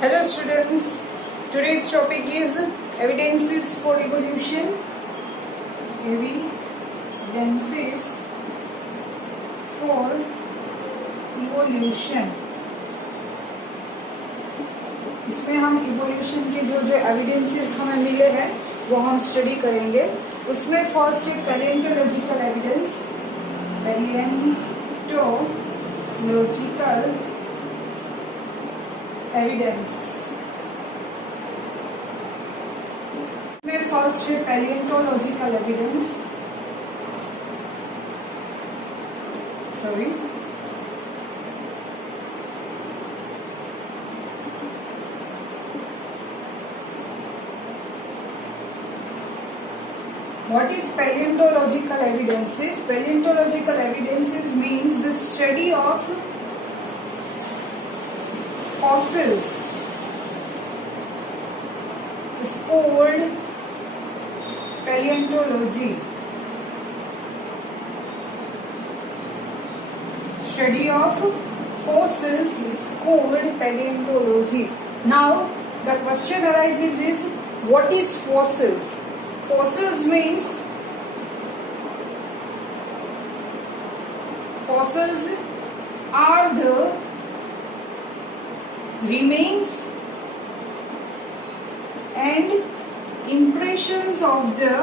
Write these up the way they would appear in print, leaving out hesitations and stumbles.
Hello students, today's topic is evidences for evolution. Evidences for evolution. इसमें हम evolution के जो एविडेंसेस हमें मिले हैं वो हम स्टडी करेंगे. उसमें फर्स्ट है पैलियोंटोलॉजिकल एविडेंस. पैलियोंटोलॉजिकल एविडेंस में फर्स्ट है palaeontological evidence. Sorry, what is paleontological evidences? Paleontological evidences means the study of fossils is called paleontology. Study of fossils is called paleontology. Now the question arises is, what is fossils? Fossils means fossils are the remains and impressions of the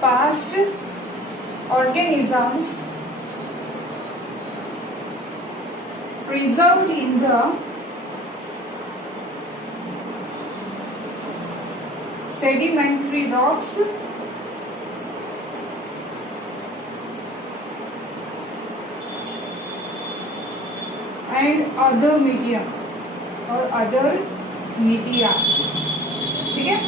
past organisms preserved in the sedimentary rocks and other medium or other media. ठीक है,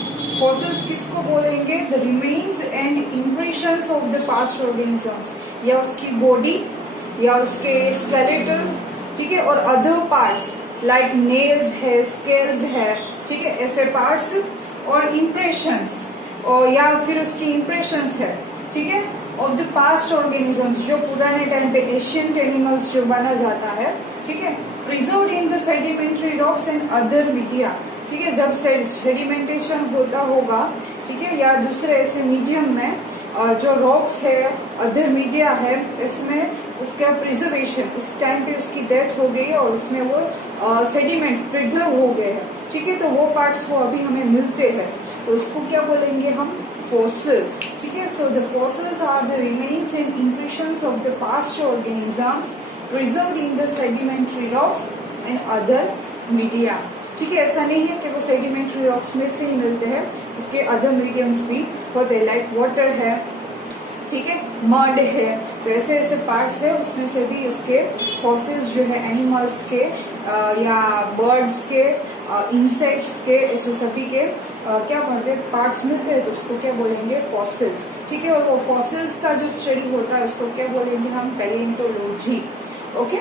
fossils किसको बोलेंगे? The remains and impressions of the past organisms, या उसकी body या उसके skeleton, ठीक है, और अदर पार्ट्स लाइक नेल्स है, स्केल्स है, ठीक है, ऐसे पार्ट्स और इम्प्रेशंस, और या फिर उसकी इम्प्रेशंस है, ठीक है, ऑफ द पास्ट ऑर्गेनिजम्स, जो पुराने टाइम पे एशियंट एनिमल्स जो माना जाता है, ठीक है, preserved in the sedimentary rocks and other media. ठीक है, जब सेडिमेंटेशन होता होगा, ठीक है, या दूसरे ऐसे मीडियम में जो रॉक्स है, अदर मीडिया है, इसमें उसका प्रिजर्वेशन, उस टाइम पे उसकी डेथ हो गई और उसमें वो सेडिमेंट प्रिजर्व हो गए हैं, ठीक है, तो वो पार्ट्स वो अभी हमें मिलते हैं, तो उसको क्या बोलेंगे हम? फॉसिल्स. ठीक है, so the fossils are the remains and impressions of the past organisms preserved in the sedimentary rocks and other media. ठीक है, ऐसा नहीं है कि वो सेडिमेंट्री रॉक्स में से ही मिलते हैं, उसके अदर मीडियम्स भी होते हैं, लाइक वाटर है, ठीक है, मड है, तो ऐसे ऐसे पार्ट्स है, उसमें से भी उसके फॉसिल्स जो है एनिमल्स के या बर्ड्स के, इंसेक्ट्स के, ऐसे सभी के क्या बोलते हैं, पार्ट्स मिलते हैं, तो उसको क्या बोलेंगे? फॉसिल्स. ठीक है, और वो फॉसिल्स का जो स्टडी होता है उसको क्या बोलेंगे हम? Palaeontology. Okay,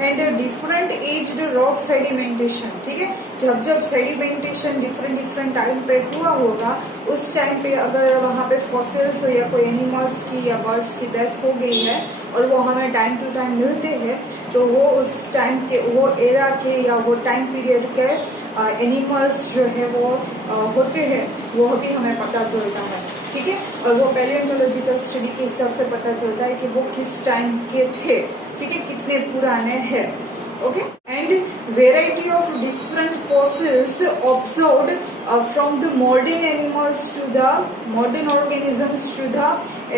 and different aged rock sedimentation. ठीक है, जब जब सेडिमेंटेशन डिफरेंट टाइम पे हुआ होगा, उस टाइम पे अगर वहाँ पे फॉसिल्स या कोई एनिमल्स की या बर्ड्स की डेथ हो गई है और वो हमें टाइम टू टाइम मिलते हैं, तो वो उस टाइम के, वो एरा के या वो टाइम पीरियड के एनिमल्स जो है वो होते हैं, वो भी हमें पता चलता है. ठीक है, और वो पैलियोंटोलॉजिकल स्टडी के हिसाब से पता चलता है कि वो किस टाइम के थे, ठीक है, कितने पुराने हैं. Okay, and variety of different fossils observed from the modern animals to the modern organisms to the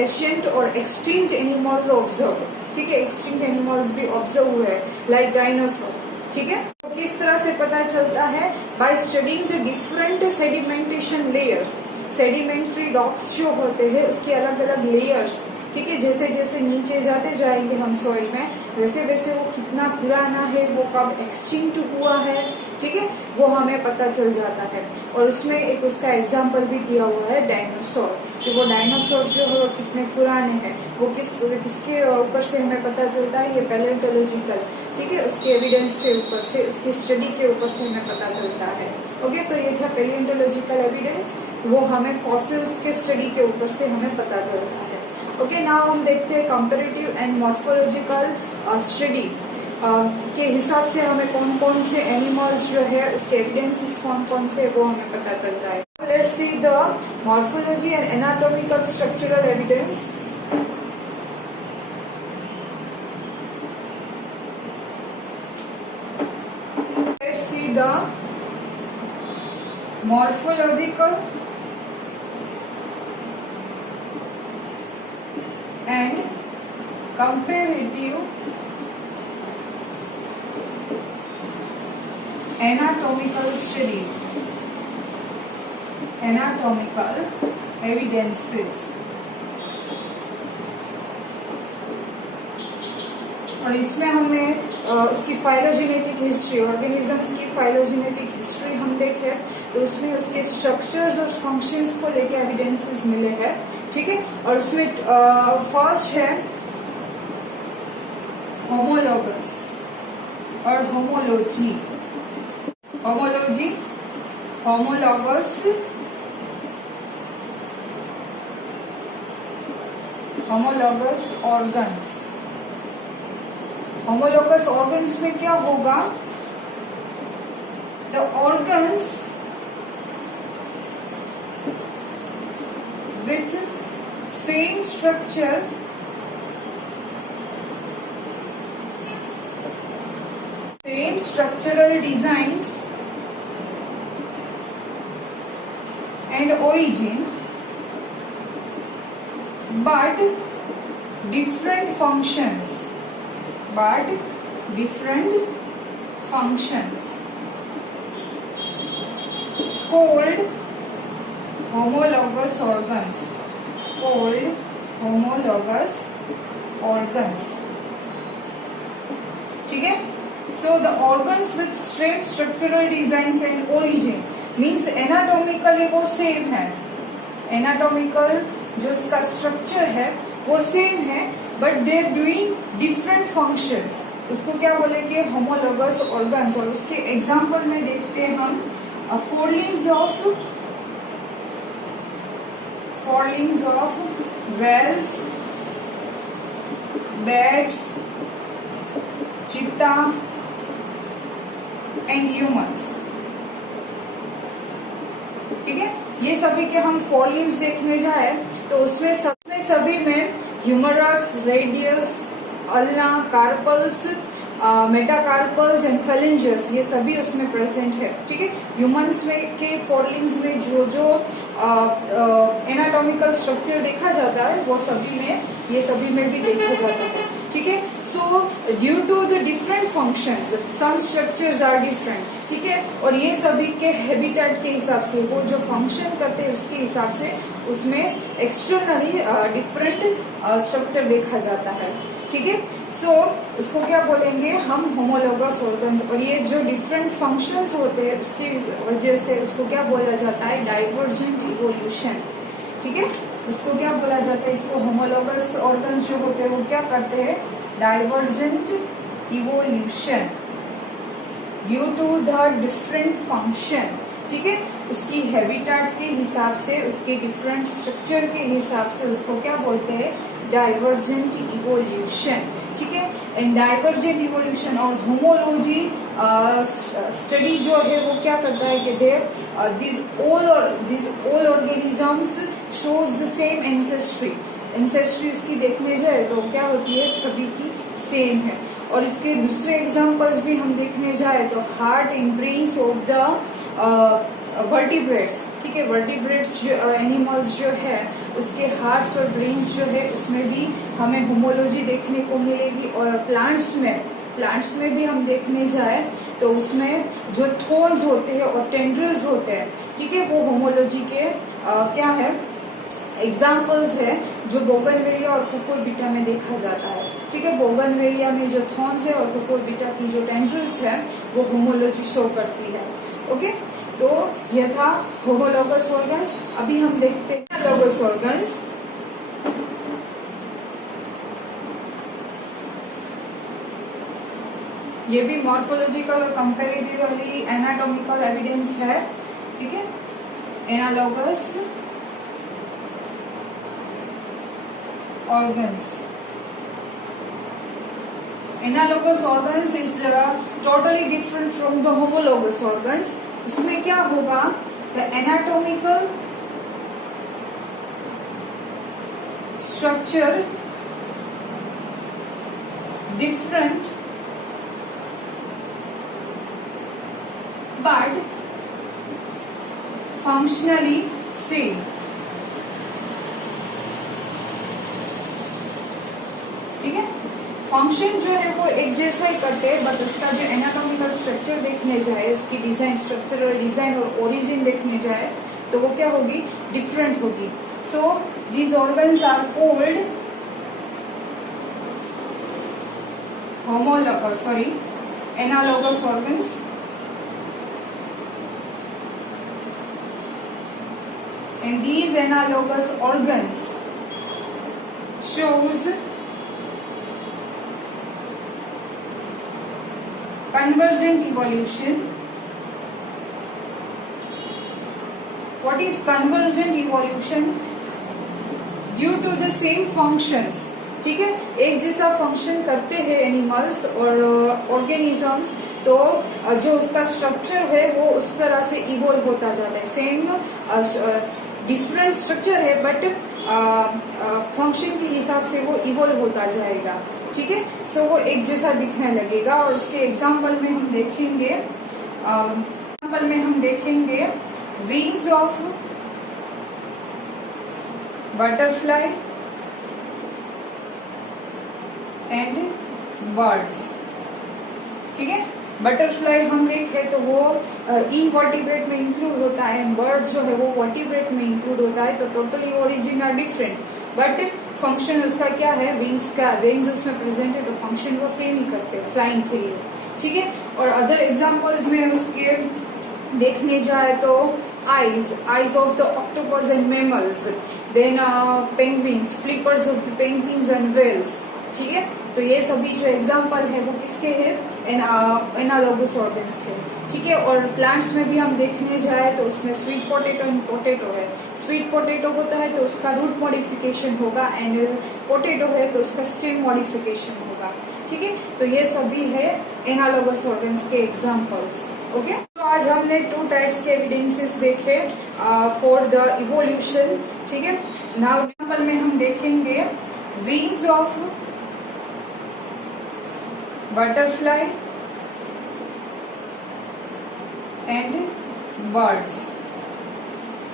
ancient और एक्सटिंक्ट एनिमल्स ऑब्जर्व. ठीक है, एक्सटिंक्ट एनिमल्स भी ऑब्जर्व हुए हैं, लाइक डायनासोर. ठीक है, तो किस तरह से पता चलता है? By studying the different sedimentation layers. Sedimentary rocks जो होते हैं उसके अलग अलग लेयर्स, ठीक है, जैसे जैसे नीचे जाते जाएंगे हम सॉइल में, वैसे वैसे वो कितना पुराना है, वो कब एक्सटिंक्ट हुआ है, ठीक है, वो हमें पता चल जाता है. और उसमें एक उसका एग्जाम्पल भी दिया हुआ है डायनासोर, कि वो डायनासोर जो है वो कितने पुराने हैं, वो किसके ऊपर से हमें पता चलता है? ये पैलियोंटोलॉजिकल. ठीक है, उसके एविडेंस से ऊपर से, उसकी स्टडी के ऊपर से हमें पता चलता है। ओके, तो ये था पैलियोंटोलॉजिकल एविडेंस, वो हमें फॉसिल्स के स्टडी के ऊपर से हमें पता चलता है। ओके, नाउ हम देखते हैं कंपैरेटिव एंड मॉर्फोलॉजिकल स्टडी के हिसाब से हमें कौन कौन से एनिमल्स जो है उसके एविडेंसेस कौन कौन से वो हमें पता चलता है। Let's see the morphology and anatomical structural evidence. Let's see the morphological and comparative anatomical studies, anatomical evidences। और इसमें हमें उसकी फाइलोजेनेटिक हिस्ट्री, ऑर्गेनिजम्स की फाइलोजेनेटिक हिस्ट्री हम देखें तो उसमें उसके स्ट्रक्चर्स और फंक्शंस को लेकर एविडेंसेस मिले हैं। ठीक है, और उसमें फर्स्ट है होमोलॉगस और homology. Homology, homologous, homologous organs. Homologous organs में क्या होगा? The organs with same structure same structural designs and origin, but different functions, called homologous organs, ठीक है। So the organs with straight structural designs and origin means anatomically वो same है, anatomical जो इसका structure है वो सेम है, but they are doing different functions. उसको क्या बोलेंगे? Homologous organs. और उसके एग्जांपल में देखते हैं हम forelimbs of whales, bats, cheetah and humans. ठीक है, ये सभी के हम फोर लिम्स देखने जाए तो उसमें सभी में humerus, radius, ulna, carpals, metacarpals and phalanges, ये सभी उसमें प्रेजेंट है। ठीक है, ह्यूमंस में के फोर लिम्स में जो एनाटॉमिकल स्ट्रक्चर देखा जाता है वो ये सभी में भी देखा जाता है। ठीक है, so due to the different functions some structures are different. ठीक है, और ये सभी के हैबिटेट के हिसाब से वो जो फंक्शन करते हैं उसके हिसाब से उसमें एक्सटर्नली डिफरेंट स्ट्रक्चर देखा जाता है। ठीक है, सो उसको क्या बोलेंगे हम? Homologous organs. और ये जो डिफरेंट फंक्शंस होते हैं उसकी वजह से उसको क्या बोला जाता है? Divergent evolution. ठीक है, उसको क्या बोला जाता है? इसको होमोलॉगस ऑर्गन्स जो होते हैं वो क्या करते हैं? Divergent evolution due to the different function. ठीक है, उसकी हैबिटेट के हिसाब से, उसके डिफरेंट स्ट्रक्चर के हिसाब से उसको क्या बोलते हैं? Divergent evolution. ठीक है, एंड डाइवर्जेंट इवोल्यूशन और होमोलॉजी स्टडी जो है वो क्या करता है? कहते this all organisms shows the same ancestry उसकी देखने जाए तो क्या होती है? सभी की सेम है। और इसके दूसरे एग्जांपल्स भी हम देखने जाए तो heart and brains of the vertebrates. ठीक है, वर्टिब्रेट्स जो एनिमल्स जो है उसके हार्ट्स और ब्रेन्स जो है उसमें भी हमें होमोलॉजी देखने को मिलेगी। और प्लांट्स में भी हम देखने जाए तो उसमें जो थोन्स होते हैं और टेंड्रिल्स होते हैं, ठीक है, वो होमोलॉजी के क्या है? एग्जाम्पल्स है जो बोगनवेलिया और कुकुरबिटा में देखा जाता है। ठीक है, बोगनवेलिया में जो थॉर्न्स है और कुकुरबिटा की जो टेंड्रिल्स है वो होमोलॉजी शो करती है। ओके, तो यह था होमोलॉगस ऑर्गन्स। अभी हम देखते हैं एनालॉगस ऑर्गन्स। ये भी मॉर्फोलॉजिकल और कंपैरेटिवली एनाटॉमिकल एविडेंस है, ठीक है। Analogous organs. Analogous organs is totally different from the homologous organs. उसमें क्या होगा, the anatomical structure different but functionally same. ठीक है, फंक्शन जो है वो एक जैसा ही करते हैं, बट उसका जो एनाटॉमिकल स्ट्रक्चर देखने जाए, उसकी डिजाइन, स्ट्रक्चरल डिजाइन और ओरिजिन देखने जाए तो वो क्या होगी, डिफरेंट होगी. So these organs are called analogous organs. And these analogous organs shows convergent evolution. What is convergent evolution? Due to the same functions. ठीक है, एक जैसा फंक्शन करते हैं एनिमल्स और ऑर्गेनिजम्स, तो जो उसका स्ट्रक्चर है वो उस तरह से इवॉल्व होता जाता है. सेम डिफरेंट स्ट्रक्चर है बट फंक्शन के हिसाब से वो इवॉल्व होता जाएगा. ठीक है, सो वो एक जैसा दिखने लगेगा. और उसके एग्जाम्पल में हम देखेंगे wings of butterfly and birds. ठीक है, बटरफ्लाई हम देखें तो वो इनवर्टिब्रेट में इंक्लूड होता है, बर्ड जो है वो वर्टिब्रेट में इंक्लूड होता है. तो totally origin are different but function उसका क्या है, विंग्स उसमें प्रेजेंट है तो फंक्शन वो सेम ही करते हैं फ्लाइंग के लिए. ठीक है, और अदर एग्जांपल्स में उसके देखने जाए तो eyes of the octopus and mammals, then penguins, flippers of the penguins and whales. ठीक है, तो ये सभी जो एग्जाम्पल है वो किसके हैं, एनालॉगस ऑर्गन्स के. ठीक है, और प्लांट्स में भी हम देखने जाए तो उसमें स्वीट पोटैटो एंड पोटैटो है. स्वीट पोटैटो होता है तो उसका रूट मॉडिफिकेशन होगा एंड पोटैटो है तो उसका स्टेम मॉडिफिकेशन होगा. ठीक है, तो ये सभी है एनालॉगस ऑर्गन्स के एग्जाम्पल्स. ओके, तो आज हमने 2 टाइप्स के एविडेंसेस देखे फॉर द इवोल्यूशन. ठीक है, नाउ एग्जाम्पल में हम देखेंगे wings of butterfly and birds.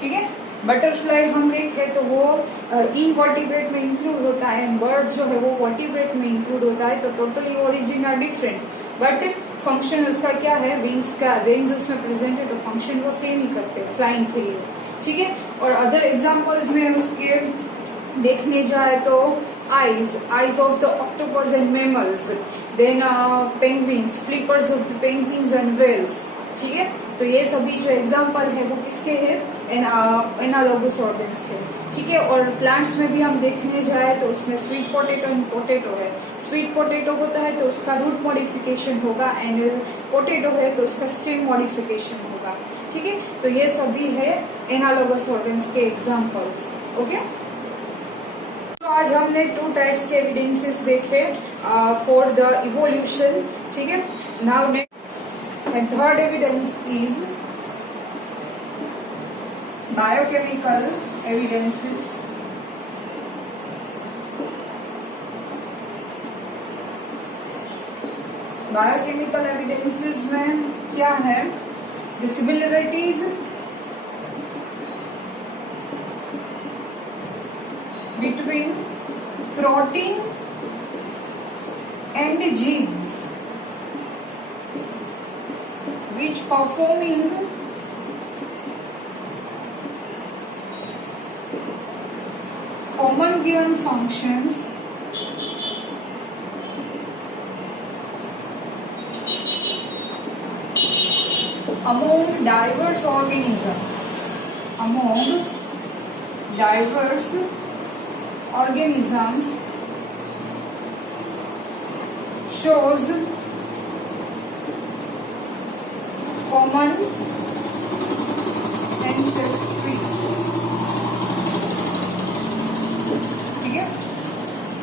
ठीक है, बटरफ्लाई हम देखें तो वो इनवर्टिब्रेट में इंक्लूड होता है, बर्ड जो है वो वर्टिब्रेट में इंक्लूड होता है. तो totally origin are different but function उसका क्या है, विंग्स उसमें प्रेजेंट है तो फंक्शन वो सेम ही करते हैं फ्लाइंग के लिए. ठीक है, और अदर एग्जांपल्स में उसके देखने जाए तो eyes of the octopus and mammals, then penguins, flippers of the penguins and whales. ठीक है, तो ये सभी जो एग्जाम्पल है वो किसके हैं, एनालॉगस ऑर्गन्स के. ठीक है, और प्लांट्स में भी हम देखने जाए तो उसमें स्वीट पोटैटो एंड पोटैटो है. स्वीट पोटैटो होता है तो उसका रूट मॉडिफिकेशन होगा एंड पोटैटो है तो उसका स्टेम मॉडिफिकेशन होगा. ठीक है, तो ये सभी है एनालॉगस ऑर्गन्स के एग्जाम्पल्स. ओके, तो आज हमने 2 टाइप्स के एविडेंसेस देखे फॉर द इवोल्यूशन. ठीक है, now and third evidence is biochemical evidences. Biochemical evidences में क्या है, the similarities between protein and genes which performing common given functions among diverse organisms shows common ancestry, ठीक है।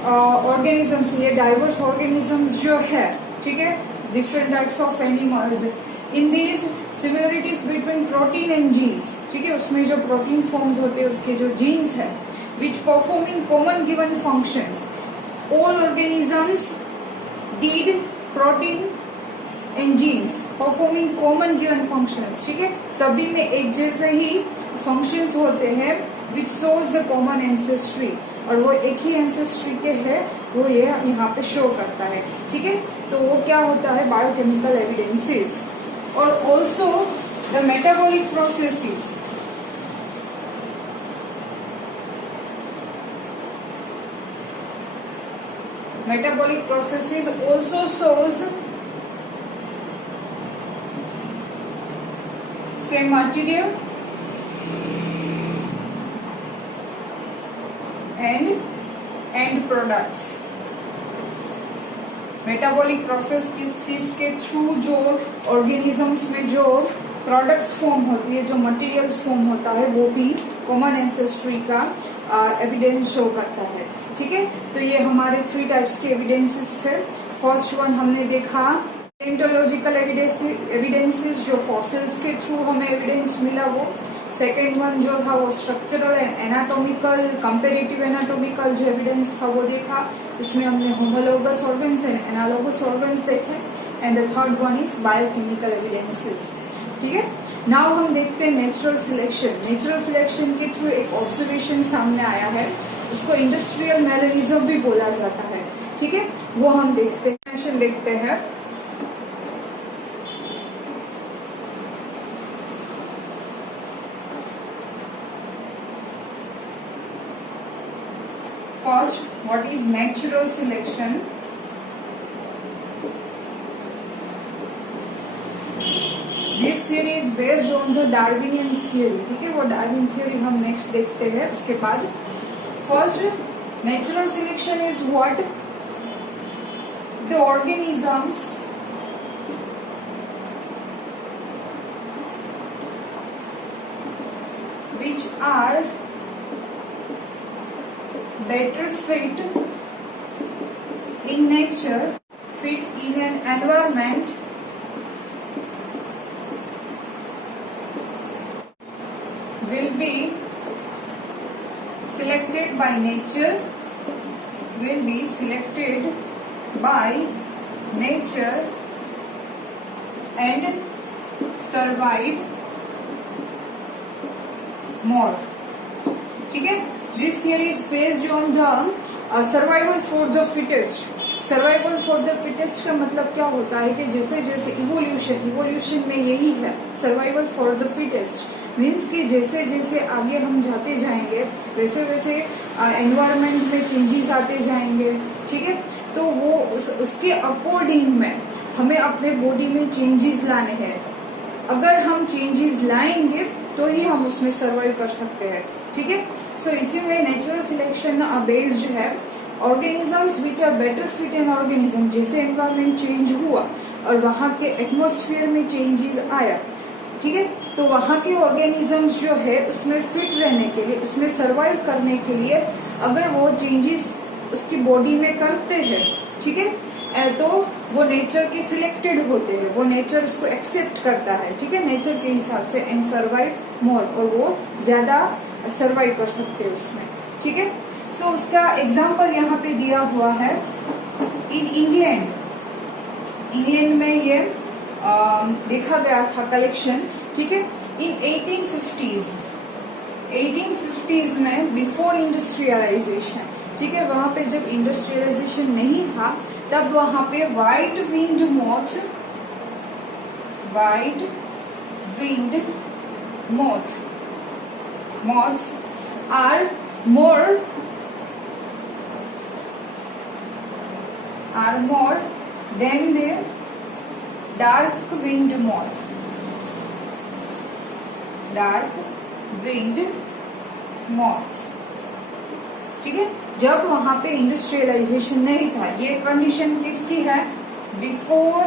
Organisms, ये diverse organisms जो है, ठीक है, different types of animals, in these similarities between protein and genes, ठीक है, उसमें जो प्रोटीन फॉर्म्स होते हैं उसके जो जीन्स है, which performing common given functions, all organisms did protein and genes performing common given functions, ठीक है, सभी में एक जैसे ही functions होते हैं which shows the common ancestry, और वो एक ही ancestry के है, वो ये यहाँ पे शो करता है, ठीक है। तो वो क्या होता है, बायोकेमिकल एविडेंसेस, और also the metabolic processes, metabolic processes also shows same material and end products। Metabolic process किस चीज के थ्रू, जो ऑर्गेनिजम्स में जो प्रोडक्ट्स फॉर्म होती है, जो मटेरियल्स फॉर्म होता है, वो भी कॉमन एंसेस्ट्री का एविडेंस शो करता है, ठीक है। तो ये हमारे 3 टाइप्स के एविडेंसेस है। फर्स्ट वन हमने देखा पेलेंटोलॉजिकल एविडेंसेस, जो फॉसिल्स के थ्रू हमें एविडेंस मिला वो। सेकेंड वन जो था वो स्ट्रक्चरल एनाटॉमिकल, कंपेरेटिव एनाटॉमिकल जो एविडेंस था वो देखा, इसमें हमने homologous organs and analogous organs देखे। And the third one is biochemical evidences, ठीक है। नाउ हम देखते हैं नेचुरल सिलेक्शन। नेचुरल सिलेक्शन के थ्रू एक ऑब्जर्वेशन सामने आया है, उसको इंडस्ट्रियल मेलेनिज्म भी बोला जाता है, ठीक है, वो हम देखते हैं। देखते हैं first, what is natural selection. This theory is based on the Darwinian theory, ठीक है, वो डार्विन थियरी हम नेक्स्ट देखते हैं उसके बाद। First, natural selection is what the organisms which are better fit in nature, fit in an environment will be selected by nature, will be selected by nature and survive more, ठीक है। This theory is based on the survival for the fittest। Survival for the fittest का मतलब क्या होता है कि जैसे जैसे इवोल्यूशन में यही है, survival for the fittest means कि जैसे जैसे आगे हम जाते जाएंगे वैसे वैसे एनवायरनमेंट में चेंजेस आते जाएंगे, ठीक है। तो वो उसके अकॉर्डिंग में हमें अपने बॉडी में चेंजेस लाने हैं। अगर हम चेंजेस लाएंगे तो ही हम उसमें सर्वाइव कर सकते हैं, ठीक है। सो इसी में नेचुरल सिलेक्शन बेस्ड है। Organisms which are better fit in organism, जैसे एनवायरमेंट चेंज हुआ और वहाँ के एटमोस्फियर में चेंजेस आया, ठीक है, तो वहाँ के ऑर्गेनिजम्स जो है उसमें फिट रहने के लिए, उसमें सर्वाइव करने के लिए अगर वो चेंजेस उसकी बॉडी में करते हैं, ठीक है, तो वो नेचर के सिलेक्टेड होते हैं, वो नेचर उसको एक्सेप्ट करता है, ठीक है, नेचर के हिसाब से, एंड सर्वाइव मोर, और वो ज्यादा सर्वाइव कर सकते हैं उसमें, ठीक है। सो उसका एग्जाम्पल यहाँ पे दिया हुआ है इन इंग्लैंड में ये देखा गया था कलेक्शन, ठीक है, इन 1850s में बिफोर इंडस्ट्रियलाइजेशन, ठीक है, वहां पे जब इंडस्ट्रियलाइजेशन नहीं था तब वहां पे white winged moths are more than the dark winged moth, ठीक है। जब वहां पे इंडस्ट्रियलाइजेशन नहीं था, ये कंडीशन किसकी है, बिफोर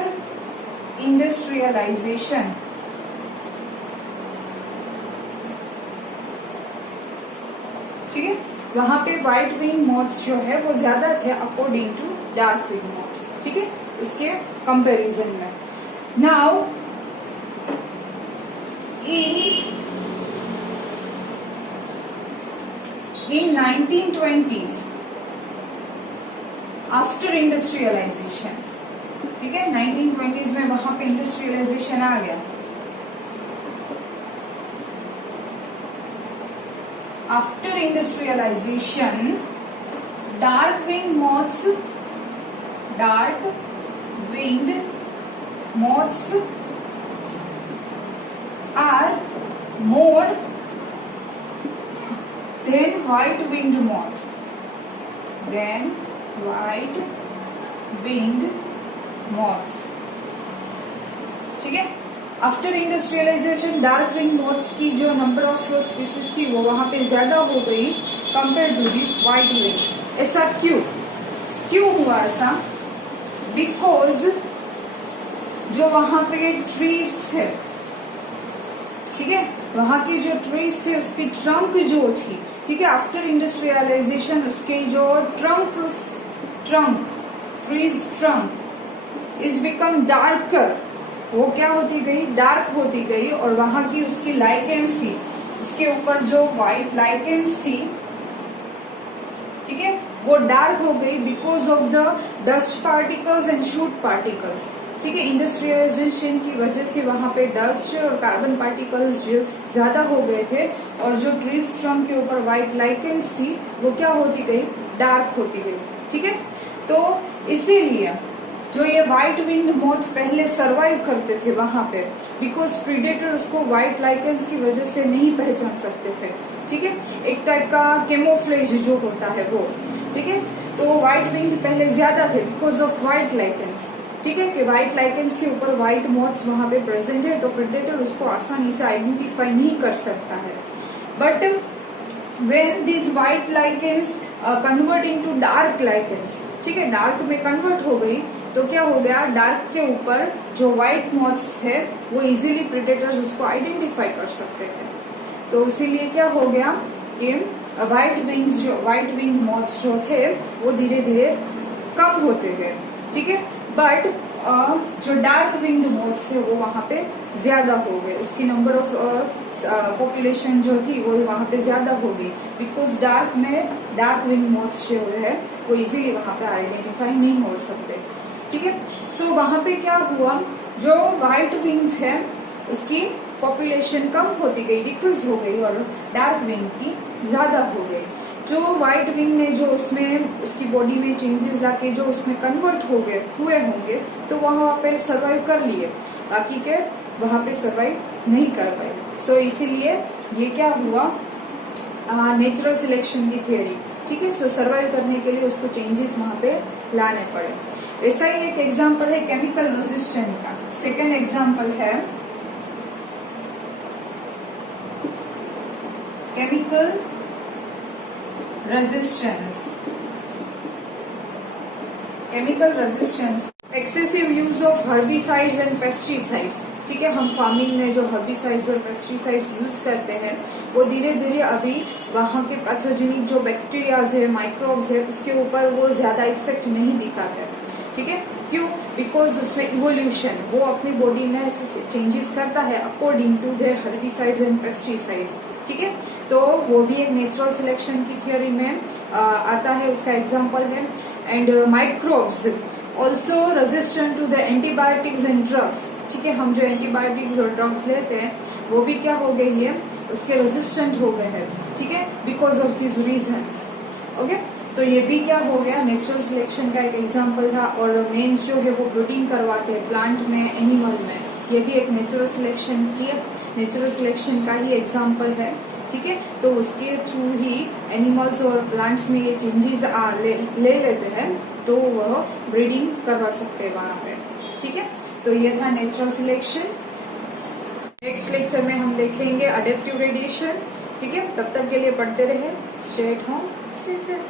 इंडस्ट्रियलाइजेशन, ठीक है, वहां पे व्हाइट विंग मॉथ्स जो है वो ज्यादा थे according to dark wing moths. ठीक है, उसके कंपैरिजन में। Now in 1920s after industrialisation, ठीक है, 1920s में वहां पे इंडस्ट्रियलाइजेशन आ गया। After industrialization dark wing moths are more than white winged moth, ठीक है। After industrialization dark wing moths की जो नंबर ऑफ स्पीसीज थी वो वहां पे ज्यादा हो गई compare to this white wing. ऐसा क्यों हुआ ऐसा? बिकॉज जो वहां पे ट्रीज थे, ठीक है, वहां की जो ट्रीज थे उसकी ट्रंक जो थी, ठीक है, आफ्टर इंडस्ट्रियलाइजेशन उसके जो trees trunk is become darker, वो क्या होती गई, डार्क होती गई। और वहां की उसकी लाइकेंस थी, उसके ऊपर जो व्हाइट लाइकेंस थी, ठीक है, वो डार्क हो गई because of the dust particles and shoot particles. ठीक है, इंडस्ट्रियलाइजेशन की वजह से वहां पे डस्ट और कार्बन पार्टिकल्स जो ज्यादा हो गए थे और जो ट्रीज ट्रंक के ऊपर व्हाइट लाइकेंस थी वो क्या होती गई, डार्क होती गई। ठीक है, तो इसीलिए जो ये व्हाइट विंग्ड मॉथ पहले सरवाइव करते थे वहां पे, बिकॉज प्रीडेटर उसको व्हाइट लाइकेंस की वजह से नहीं पहचान सकते थे। ठीक है, एक टाइप का केमोफ्लेज जो होता है वो, ठीक है, तो व्हाइट विंग्ड पहले ज्यादा थे बिकॉज ऑफ व्हाइट लाइकेंस। ठीक है, कि व्हाइट लाइकेंस के ऊपर व्हाइट मॉथ्स वहां पे प्रेजेंट है तो प्रेडेटर उसको आसानी से आइडेंटिफाई नहीं कर सकता है। But when these white lichens convert into dark lichens, ठीक है, डार्क में कन्वर्ट हो गई तो क्या हो गया, डार्क के ऊपर जो व्हाइट मॉथ्स थे वो इजीली प्रेडेटर्स उसको आइडेंटिफाई कर सकते थे। तो इसीलिए क्या हो गया कि व्हाइट विंग मॉथ्स जो थे वो धीरे धीरे कम होते गए। ठीक है, बट जो डार्क विंग्ड मॉथ्स थे वो वहां पे ज्यादा हो गए, उसकी नंबर ऑफ पॉपुलेशन जो थी वो वहां पे ज्यादा हो गई बिकॉज डार्क विंग मॉथ्स जो है वो इजीली वहां पे आइडेंटिफाई नहीं हो सकते। ठीक है, सो वहां पे क्या हुआ, जो व्हाइट विंग है उसकी पॉपुलेशन कम होती गई, डिक्रीज हो गई, और डार्क विंग की ज्यादा हो गई। जो व्हाइट विंग ने जो उसमें उसकी बॉडी में चेंजेस लाके जो उसमें कन्वर्ट हुए होंगे तो वहां पे सरवाइव कर लिए, बाकी के वहां पे सरवाइव नहीं कर पाए। सो इसीलिए ये क्या हुआ, नेचुरल सिलेक्शन की थियरी। ठीक है, सो सरवाइव करने के लिए उसको चेंजेस वहां पे लाने पड़े। ऐसा ही एक एग्जाम्पल है केमिकल रेजिस्टेंट का। सेकेंड एग्जाम्पल है chemical resistance. Chemical resistance, excessive use of herbicides and pesticides. ठीक है, हम फार्मिंग में जो हर्बिसाइड्स और पेस्टिसाइड्स यूज करते हैं वो धीरे धीरे अभी वहां के पैथोजेनिक जो बैक्टीरियाज है, माइक्रोब्स है, उसके ऊपर वो ज्यादा इफेक्ट नहीं दिखाते। ठीक है, क्यों, बिकॉज उसमें इवोल्यूशन, वो अपनी बॉडी में चेंजेस करता है according to their herbicides and pesticides. ठीक है, तो वो भी एक नेचुरल सिलेक्शन की थियोरी में आता है, उसका एग्जाम्पल है। And microbes also resistant to the antibiotics and drugs. ठीक है, हम जो एंटीबायोटिक्स और ड्रग्स लेते हैं वो भी क्या हो गई है, उसके रेजिस्टेंट हो गए हैं। ठीक है, because of this reasons. Okay, तो ये भी क्या हो गया, नेचुरल सिलेक्शन का एक एग्जाम्पल था। और मेन्स जो है वो प्रोटीन करवाते हैं प्लांट में, एनिमल में, ये भी एक नेचुरल सिलेक्शन का ही एग्जाम्पल है। ठीक है, तो उसके थ्रू ही एनिमल्स और प्लांट्स में ये चेंजेस ले लेते हैं तो वह ब्रीडिंग करवा सकते हैं वहां पे। ठीक है, तो ये था नेचुरल सिलेक्शन। नेक्स्ट लेक्चर में हम देखेंगे अडेप्टिव रेडिएशन। ठीक है, तब तक के लिए पढ़ते रहे। Stay at home, stay safe.